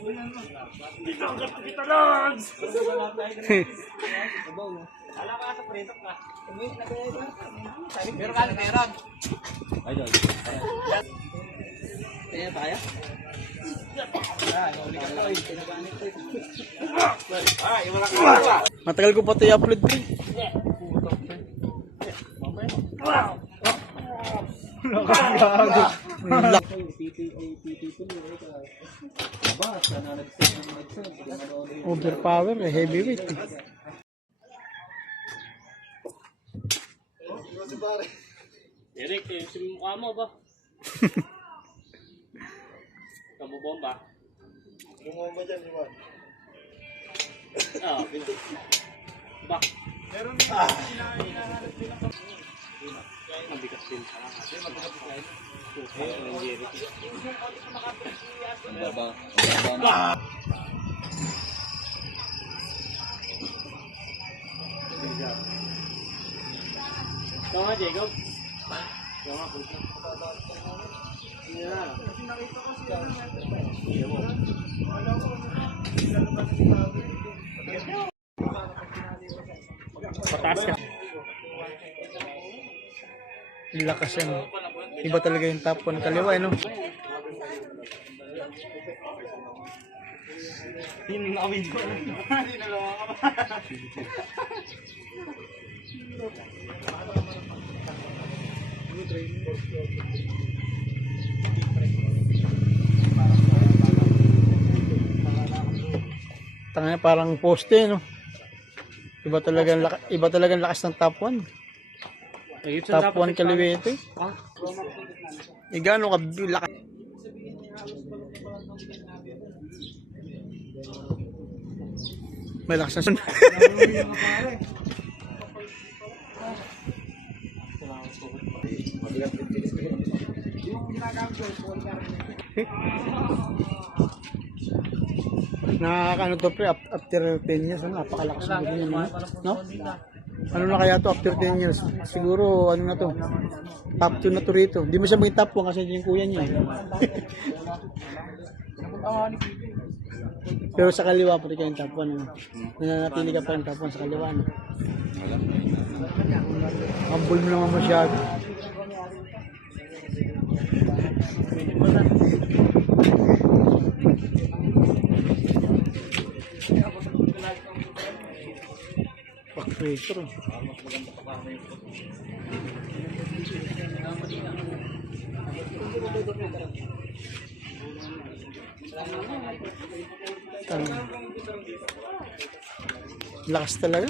Ginangat kita lang! Alam ka sa prito ka. Meron ka, meron. Ayun. Kaya tayo? Matagal ko pa ito i-upload pre. Overpower, heavyweight. Eric, yung mukha mo ba? Kabubomba? Bumomba dyan, di ba? Oo, pinto. Ba? Meron Mabigat din sa lahat. Ito nga, Jacob. Ito nga, puso. Yeah. Pataas ka. Lakas yan. Iba talaga yung top 1 kaliwa, no? Hindi na video. Hindi na lang Tanga parang poste, no? Iba talagang lakas ng top 1. Top 1 kaliwete. Gano'n ka lakas? May lakas na sunod. Nakakano to pre, after 10 years, ano, napakalakas na din yun, no? Ano na kaya to after 10 years? Siguro, ano na to, top 2 na to rito. Hindi mo siya maging top 1 kasi yung kuya niya. Pero sa kaliwa pa rin kayong top 1. Nananatili ka pa rin top 1 sa kaliwa. No? Ambul mo naman masyado. Backbreaker. Lakas talaga.